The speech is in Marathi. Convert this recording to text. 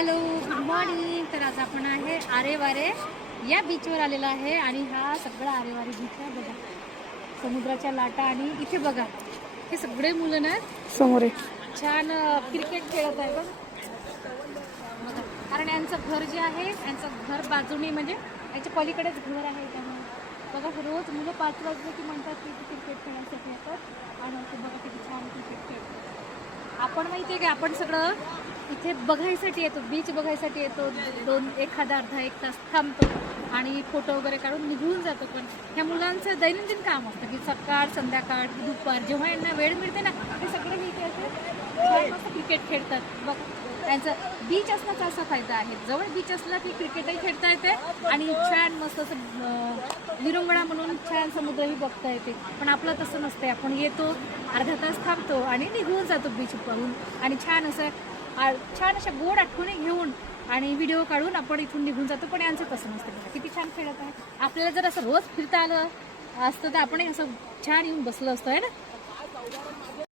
Hello, good morning. तर आज आपण आहे आरेवारे या बीचवर आलेला आहे आणि हा सगळा आरेवारे बीच आहे बघा. समुद्राच्या लाटा आणि इथे बघा हे सगळे मुलं ना समोर छान क्रिकेट खेळत आहे बघा. कारण यांचं घर जे आहे यांचं घर बाजूने म्हणजे याच्या पलीकडेच घर आहे. त्यामुळे बघा रोज मुलं 5 वाजले की म्हणतात की क्रिकेट खेळण्यासाठी येतात आणि ते बघा किती छान क्रिकेट खेळतात. आपण माहिती आहे की आपण सगळं इथे बघायसाठी येतो, बीच बघायसाठी येतो, एखादा अर्धा एक तास थांबतो आणि फोटो वगैरे काढून निघून जातो. पण ह्या मुलांचं दैनंदिन काम असतं की सकाळ संध्याकाळ दुपार जेव्हा यांना वेळ मिळते ना ते सगळे इथे असे मस्त क्रिकेट खेळतात. बघ त्यांचं बीच असण्याचा असा फायदा आहे, जवळ बीच असला की क्रिकेटही खेळता येते आणि छान मस्त असं विरंगुळा म्हणून छान समुद्रही बघता येते. पण आपलं तसं नसते, आपण येतो अर्धा तास थांबतो आणि निघून जातो बीच पाहून आणि छान अशा गोड आठवणी घेऊन आणि व्हिडिओ काढून आपण इथून निघून जातो. पण यांचं तसं नसतं बघा, किती छान खेळत आहे. आपल्याला जर असं रोज फिरता आलं असतं तर आपणही असं छान येऊन बसलं असतं आहे ना.